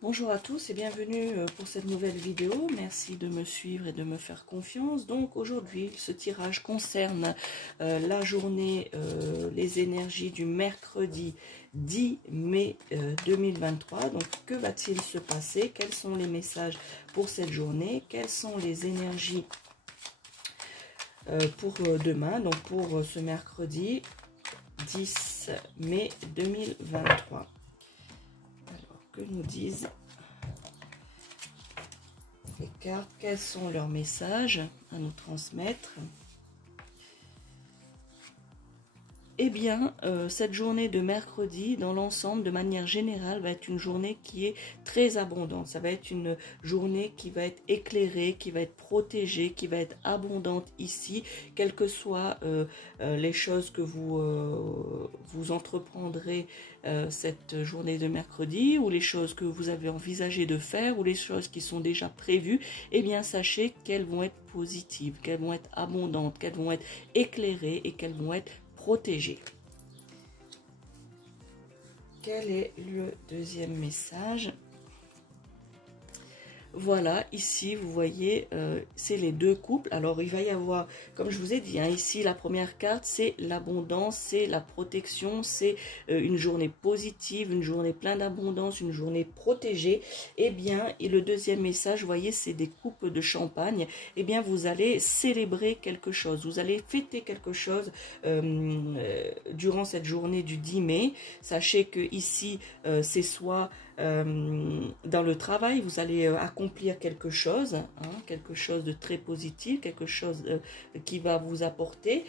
Bonjour à tous et bienvenue pour cette nouvelle vidéo. Merci de me suivre et de me faire confiance. Donc aujourd'hui, ce tirage concerne la journée, les énergies du mercredi 10 mai 2023. Donc que va-t-il se passer? Quels sont les messages pour cette journée? Quelles sont les énergies pour demain? Donc pour ce mercredi 10 mai 2023. Que nous disent les cartes, quels sont leurs messages à nous transmettre? Eh bien, cette journée de mercredi, dans l'ensemble, de manière générale, va être une journée qui est très abondante. Ça va être une journée qui va être éclairée, qui va être protégée, qui va être abondante ici, quelles que soient les choses que vous entreprendrez cette journée de mercredi, ou les choses que vous avez envisagé de faire, ou les choses qui sont déjà prévues. Eh bien, sachez qu'elles vont être positives, qu'elles vont être abondantes, qu'elles vont être éclairées et qu'elles vont être protégé. Quel est le deuxième message? Voilà, ici, vous voyez, c'est les deux couples. Alors, il va y avoir, comme je vous ai dit, hein, ici, la première carte, c'est l'abondance, c'est la protection, c'est une journée positive, une journée pleine d'abondance, une journée protégée. Eh bien, et le deuxième message, vous voyez, c'est des coupes de champagne. Eh bien, vous allez célébrer quelque chose, vous allez fêter quelque chose durant cette journée du 10 mai. Sachez que ici, c'est soit dans le travail, vous allez accomplir quelque chose, hein, quelque chose de très positif, quelque chose qui va vous apporter,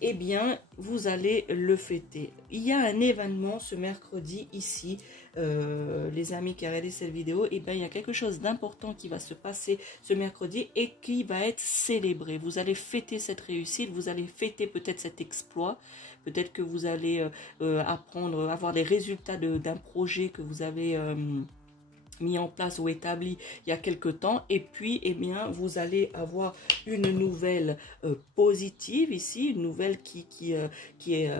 eh bien, vous allez le fêter. Il y a un événement ce mercredi ici, les amis qui ont regardé cette vidéo, eh bien, il y a quelque chose d'important qui va se passer ce mercredi et qui va être célébré. Vous allez fêter cette réussite, vous allez fêter peut-être cet exploit, peut-être que vous allez apprendre, avoir les résultats d'un projet que vous avez mis en place ou établi il y a quelque temps, et puis eh bien vous allez avoir une nouvelle positive ici, une nouvelle qui est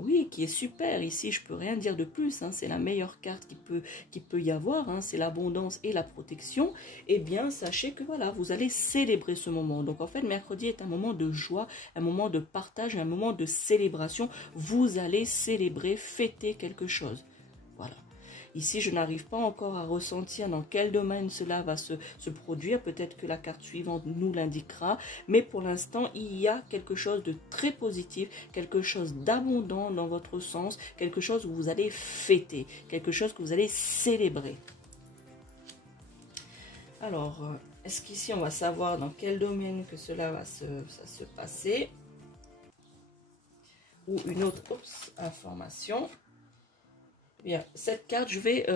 oui, qui est super. Ici, je peux rien dire de plus, hein, c'est la meilleure carte qui peut y avoir, hein, c'est l'abondance et la protection. Eh bien, sachez que voilà, vous allez célébrer ce moment. Donc, en fait, mercredi est un moment de joie, un moment de partage, un moment de célébration. Vous allez célébrer, fêter quelque chose. Voilà. Ici, je n'arrive pas encore à ressentir dans quel domaine cela va se produire. Peut-être que la carte suivante nous l'indiquera. Mais pour l'instant, il y a quelque chose de très positif, quelque chose d'abondant dans votre sens, quelque chose où vous allez fêter, quelque chose que vous allez célébrer. Alors, est-ce qu'ici, on va savoir dans quel domaine que cela va se passer? Ou une autre information. Bien, cette carte, je vais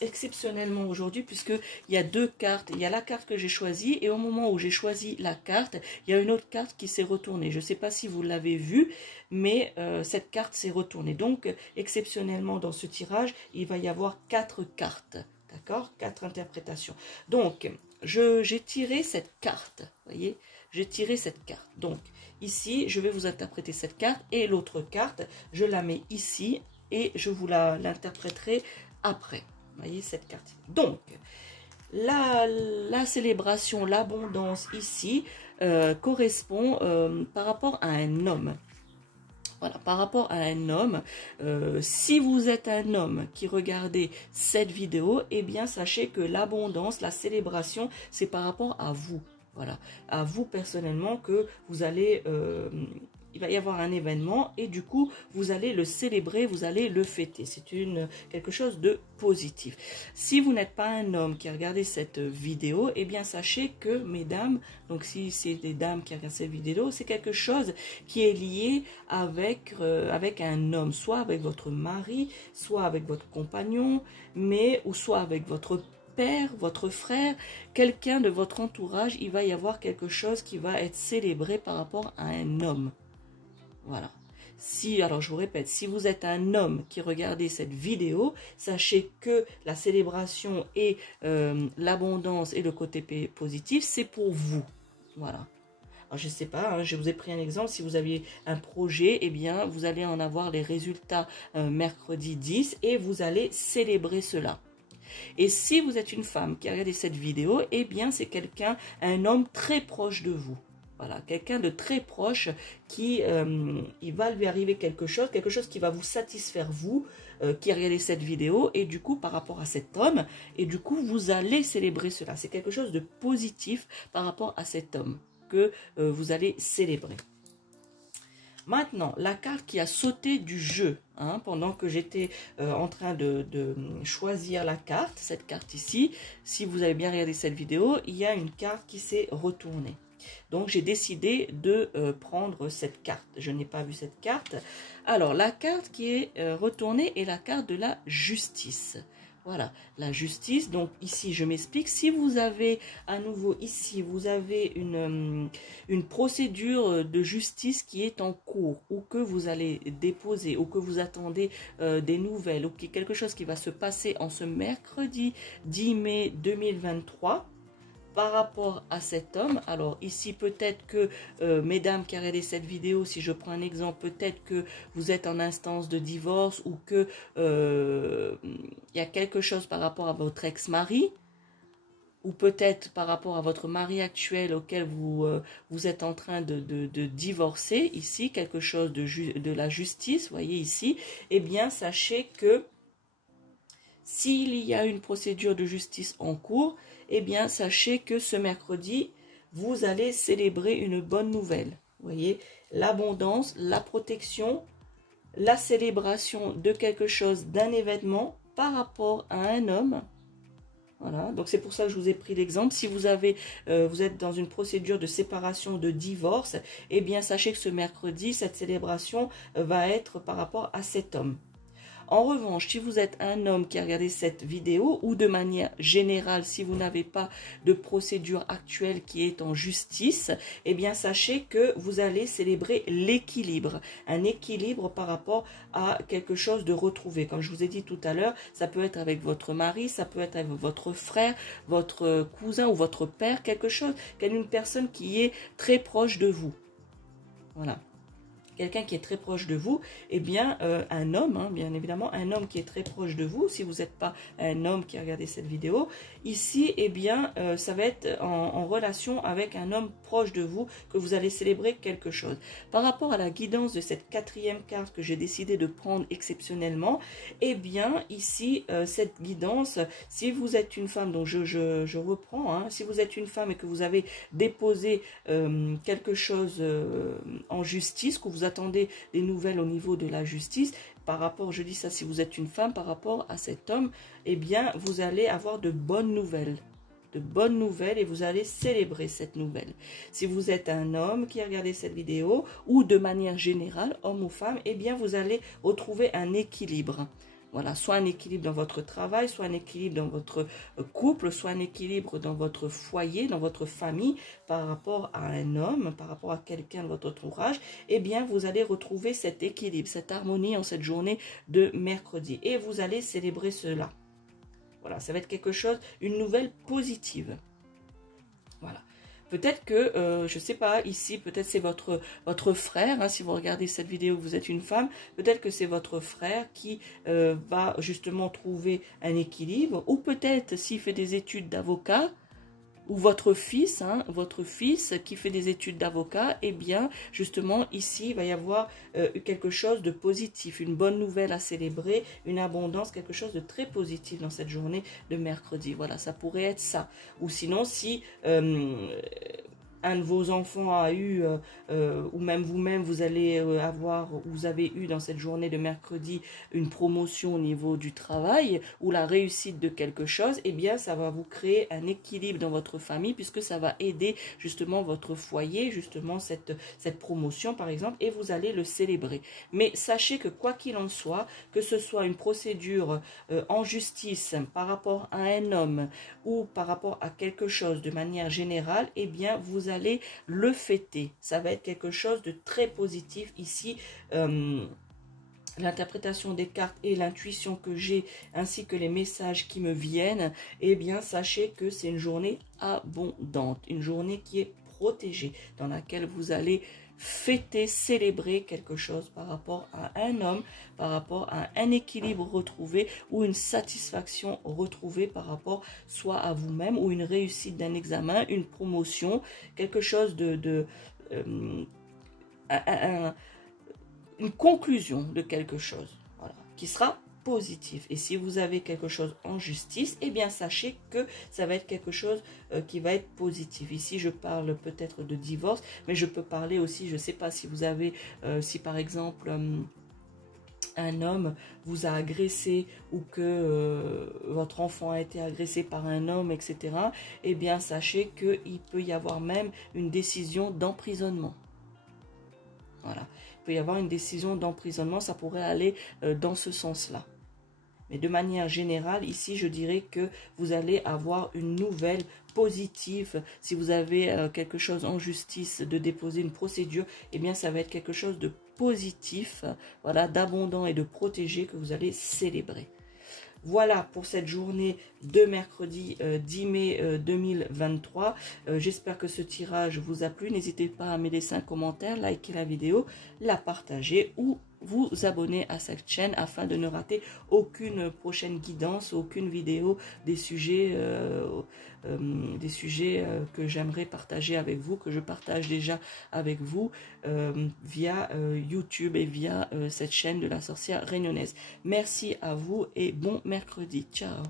exceptionnellement aujourd'hui, puisqu'il y a deux cartes. Il y a la carte que j'ai choisie, et au moment où j'ai choisi la carte, il y a une autre carte qui s'est retournée. Je ne sais pas si vous l'avez vu, mais cette carte s'est retournée. Donc, exceptionnellement, dans ce tirage, il va y avoir 4 cartes. D'accord? 4 interprétations. Donc, j'ai tiré cette carte. Vous voyez? J'ai tiré cette carte. Donc, ici, je vais vous interpréter cette carte, et l'autre carte, je la mets ici, et je vous l'interpréterai après. Vous voyez cette carte. Donc, la célébration, l'abondance ici correspond par rapport à un homme. Voilà, par rapport à un homme, si vous êtes un homme qui regardez cette vidéo, eh bien, sachez que l'abondance, la célébration, c'est par rapport à vous. Voilà, à vous personnellement que vous allez... il va y avoir un événement et du coup, vous allez le célébrer, vous allez le fêter. C'est quelque chose de positif. Si vous n'êtes pas un homme qui a regardé cette vidéo, eh bien, sachez que, mesdames, donc si c'est des dames qui regardent cette vidéo, c'est quelque chose qui est lié avec un homme, soit avec votre mari, soit avec votre compagnon, ou soit avec votre père, votre frère, quelqu'un de votre entourage. Il va y avoir quelque chose qui va être célébré par rapport à un homme. Voilà. Alors je vous répète, si vous êtes un homme qui regardez cette vidéo, sachez que la célébration et l'abondance et le côté positif, c'est pour vous. Voilà. Alors, je ne sais pas, hein, je vous ai pris un exemple. Si vous aviez un projet, eh bien, vous allez en avoir les résultats mercredi 10 et vous allez célébrer cela. Et si vous êtes une femme qui a regardé cette vidéo, eh bien, c'est quelqu'un, un homme très proche de vous. Voilà, quelqu'un de très proche qui, il va lui arriver quelque chose qui va vous satisfaire, vous, qui regardez cette vidéo, et du coup, par rapport à cet homme, et du coup, vous allez célébrer cela. C'est quelque chose de positif par rapport à cet homme que vous allez célébrer. Maintenant, la carte qui a sauté du jeu, hein, pendant que j'étais en train de choisir la carte, cette carte ici, si vous avez bien regardé cette vidéo, il y a une carte qui s'est retournée. Donc, j'ai décidé de prendre cette carte. Je n'ai pas vu cette carte. Alors, la carte qui est retournée est la carte de la justice. Voilà, la justice. Donc, ici, je m'explique. Si vous avez, à nouveau, ici, vous avez une procédure de justice qui est en cours, ou que vous allez déposer, ou que vous attendez des nouvelles, ou quelque chose qui va se passer en ce mercredi 10 mai 2023, par rapport à cet homme. Alors ici, peut-être que, mesdames qui regardez cette vidéo, si je prends un exemple, peut-être que vous êtes en instance de divorce ou que il y a quelque chose par rapport à votre ex-mari, ou peut-être par rapport à votre mari actuel auquel vous êtes en train de divorcer, ici, quelque chose de la justice, voyez ici, eh bien, sachez que s'il y a une procédure de justice en cours, eh bien, sachez que ce mercredi, vous allez célébrer une bonne nouvelle. Vous voyez, l'abondance, la protection, la célébration de quelque chose, d'un événement par rapport à un homme. Voilà, donc c'est pour ça que je vous ai pris l'exemple. Si vous êtes dans une procédure de séparation, de divorce, eh bien, sachez que ce mercredi, cette célébration va être par rapport à cet homme. En revanche, si vous êtes un homme qui a regardé cette vidéo, ou de manière générale, si vous n'avez pas de procédure actuelle qui est en justice, eh bien, sachez que vous allez célébrer l'équilibre. Un équilibre par rapport à quelque chose de retrouvé. Comme je vous ai dit tout à l'heure, ça peut être avec votre mari, ça peut être avec votre frère, votre cousin ou votre père, quelque chose, une personne qui est très proche de vous. Voilà. Quelqu'un qui est très proche de vous, eh bien, un homme, hein, bien évidemment, un homme qui est très proche de vous, si vous n'êtes pas un homme qui a regardé cette vidéo, ici, eh bien, ça va être en relation avec un homme proche de vous que vous allez célébrer quelque chose. Par rapport à la guidance de cette quatrième carte que j'ai décidé de prendre exceptionnellement, eh bien, ici, cette guidance, si vous êtes une femme, donc je reprends, hein, si vous êtes une femme et que vous avez déposé quelque chose en justice, que vous attendez des nouvelles au niveau de la justice, par rapport, je dis ça si vous êtes une femme, par rapport à cet homme, eh bien, vous allez avoir de bonnes nouvelles. De bonnes nouvelles et vous allez célébrer cette nouvelle. Si vous êtes un homme qui a regardé cette vidéo, ou de manière générale, homme ou femme, eh bien, vous allez retrouver un équilibre. Voilà, soit un équilibre dans votre travail, soit un équilibre dans votre couple, soit un équilibre dans votre foyer, dans votre famille, par rapport à un homme, par rapport à quelqu'un de votre entourage, eh bien, vous allez retrouver cet équilibre, cette harmonie en cette journée de mercredi. Et vous allez célébrer cela. Voilà, ça va être quelque chose, une nouvelle positive. Voilà. Peut-être que, je ne sais pas, ici, peut-être c'est votre frère, hein, si vous regardez cette vidéo, vous êtes une femme, peut-être que c'est votre frère qui va justement trouver un équilibre, ou peut-être s'il fait des études d'avocat, ou votre fils qui fait des études d'avocat, eh bien, justement, ici, il va y avoir quelque chose de positif, une bonne nouvelle à célébrer, une abondance, quelque chose de très positif dans cette journée de mercredi. Voilà, ça pourrait être ça. Ou sinon, si un de vos enfants a eu, ou même vous-même, vous allez vous avez eu dans cette journée de mercredi une promotion au niveau du travail, ou la réussite de quelque chose, eh bien, ça va vous créer un équilibre dans votre famille, puisque ça va aider justement votre foyer, justement cette promotion, par exemple, et vous allez le célébrer. Mais sachez que quoi qu'il en soit, que ce soit une procédure en justice par rapport à un homme, ou par rapport à quelque chose de manière générale, eh bien, vous allez le fêter. Ça va être quelque chose de très positif ici. L'interprétation des cartes et l'intuition que j'ai, ainsi que les messages qui me viennent, eh bien, sachez que c'est une journée abondante, une journée qui est protégée, dans laquelle vous allez fêter, célébrer quelque chose par rapport à un homme, par rapport à un équilibre retrouvé ou une satisfaction retrouvée par rapport soit à vous-même ou une réussite d'un examen, une promotion, quelque chose une conclusion de quelque chose, voilà, qui sera positif. Et si vous avez quelque chose en justice, eh bien sachez que ça va être quelque chose qui va être positif. Ici je parle peut-être de divorce, mais je peux parler aussi, je ne sais pas si vous avez, si par exemple un homme vous a agressé ou que votre enfant a été agressé par un homme, etc. Eh bien sachez qu'il peut y avoir même une décision d'emprisonnement. Voilà, il peut y avoir une décision d'emprisonnement, ça pourrait aller dans ce sens-là. Mais de manière générale, ici, je dirais que vous allez avoir une nouvelle positive. Si vous avez quelque chose en justice, de déposer une procédure, eh bien, ça va être quelque chose de positif, voilà, d'abondant et de protégé que vous allez célébrer. Voilà pour cette journée de mercredi 10 mai 2023. J'espère que ce tirage vous a plu. N'hésitez pas à me laisser un commentaire, liker la vidéo, la partager ou vous abonner à cette chaîne afin de ne rater aucune prochaine guidance, aucune vidéo des sujets que j'aimerais partager avec vous, que je partage déjà avec vous via YouTube et via cette chaîne de la sorcière réunionnaise. Merci à vous et bon mercredi. Ciao.